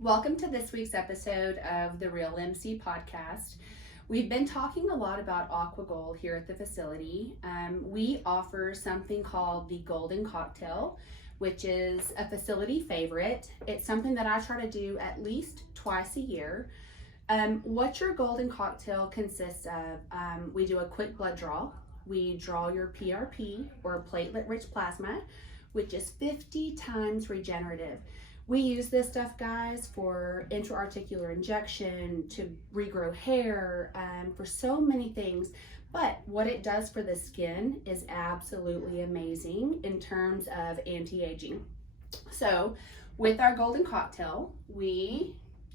Welcome to this week's episode of the Real MC podcast. We've been talking a lot about Aquagold here at the facility. We offer something called the Golden Cocktail, which is a facility favorite. It's something that I try to do at least twice a year. What your Golden Cocktail consists of, we do a quick blood draw. We draw your PRP, or platelet-rich plasma, which is 50 times regenerative. We use this stuff, guys, for intra-articular injection, to regrow hair, for so many things. But what it does for the skin is absolutely amazing in terms of anti-aging. So with our Golden Cocktail,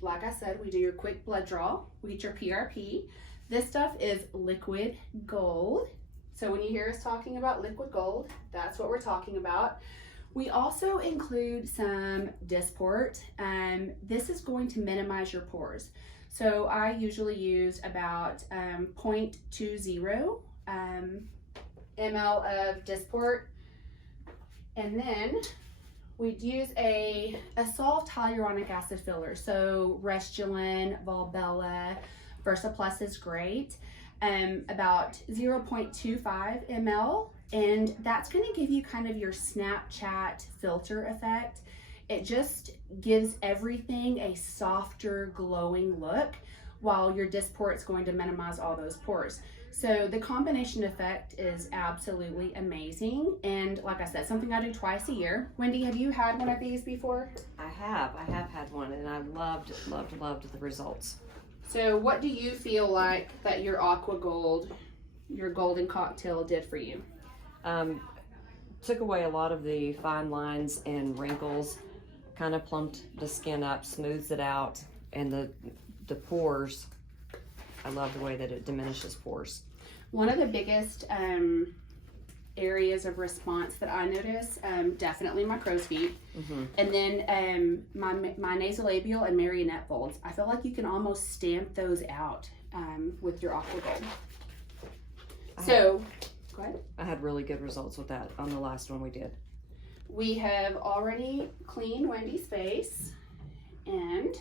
like I said, we do your quick blood draw. We get your PRP. This stuff is liquid gold. So when you hear us talking about liquid gold, that's what we're talking about. We also include some Dysport. This is going to minimize your pores. So I usually use about 0.20 ml of Dysport. And then we'd use a soft hyaluronic acid filler. So Restylane, Volbella, VersaPlus is great. About 0.25 ml. And that's going to give you kind of your Snapchat filter effect. It just gives everything a softer, glowing look, while your Dysport is going to minimize all those pores. So the combination effect is absolutely amazing. And like I said, something I do twice a year. Wendy, have you had one of these before? I have had one, and I loved the results. So what do you feel like that your Aquagold, your Golden Cocktail, did for you? Took away a lot of the fine lines and wrinkles, kind of plumped the skin up, smooths it out, and the pores, I love the way that it diminishes pores. One of the biggest areas of response that I notice, definitely my crow's feet, and then my nasolabial and marionette folds. I feel like you can almost stamp those out with your Aquagold. So, go ahead. I had really good results with that on the last one we did. We have already cleaned Wendy's face, and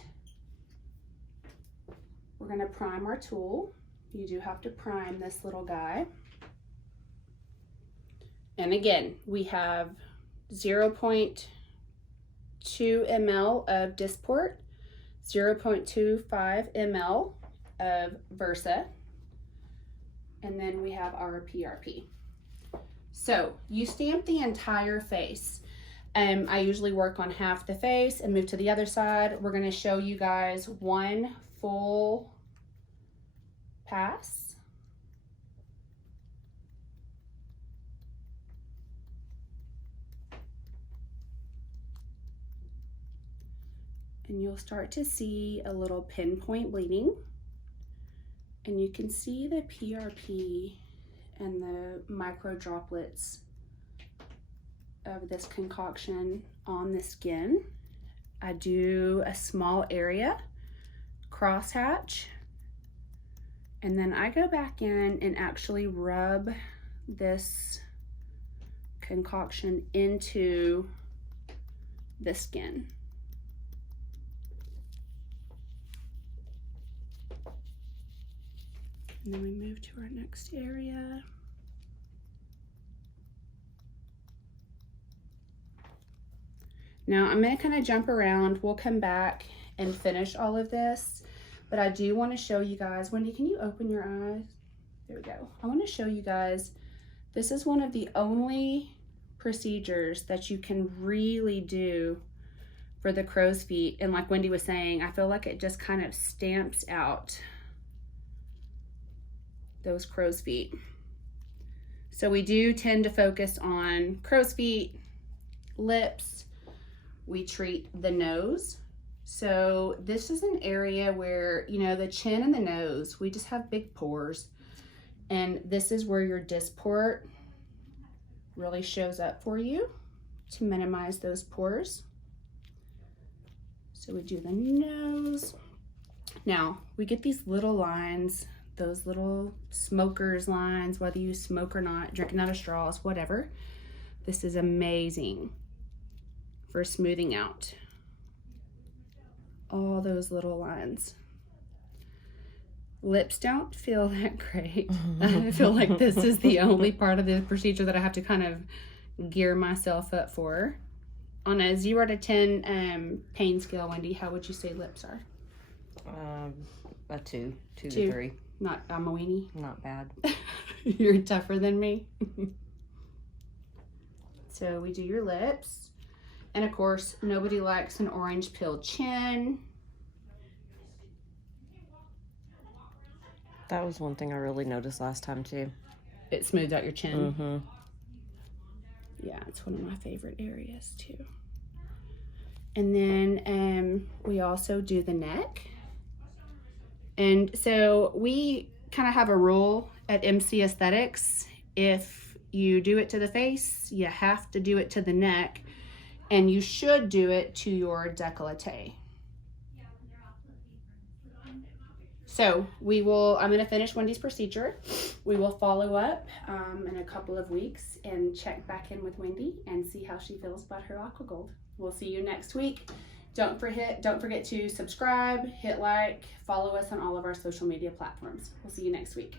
we're going to prime our tool. You do have to prime this little guy. And again, we have 0.2 ml of Dysport, 0.25 ml of Versa, and then we have our PRP. So you stamp the entire face. I usually work on half the face and move to the other side. We're going to show you guys one full pass. And you'll start to see a little pinpoint bleeding. And you can see the PRP and the micro droplets of this concoction on the skin. I do a small area, crosshatch, and then I go back in and actually rub this concoction into the skin. And then we move to our next area. Now I'm going to kind of jump around. We'll come back and finish all of this, but I do want to show you guys. Wendy, can you open your eyes? There we go. I want to show you guys, this is one of the only procedures that you can really do for the crow's feet. And like Wendy was saying, I feel like it just kind of stamps out those crow's feet. So we do tend to focus on crow's feet, lips. We treat the nose. So this is an area where, you know, the chin and the nose, we just have big pores. And this is where your Dysport really shows up for you to minimize those pores. So we do the nose. Now we get these little lines, those little smoker's lines, whether you smoke or not, drinking out of straws, whatever. This is amazing for smoothing out all those little lines. Lips don't feel that great. I feel like this is the only part of the procedure that I have to kind of gear myself up for. On a 0 to 10 pain scale, Wendy, how would you say lips are? A 2 to 3. I'm a weenie. Not bad. You're tougher than me. So we do your lips. And of course, nobody likes an orange peel chin. That was one thing I really noticed last time too. It smoothed out your chin. Mm-hmm. Yeah, it's one of my favorite areas too. And then we also do the neck. And so we kind of have a rule at MC Aesthetics. If you do it to the face, you have to do it to the neck, and you should do it to your décolleté. So I'm going to finish Wendy's procedure. We will follow up in a couple of weeks and check back in with Wendy and see how she feels about her Aquagold. We'll see you next week. Don't forget to subscribe, hit like, follow us on all of our social media platforms. We'll see you next week.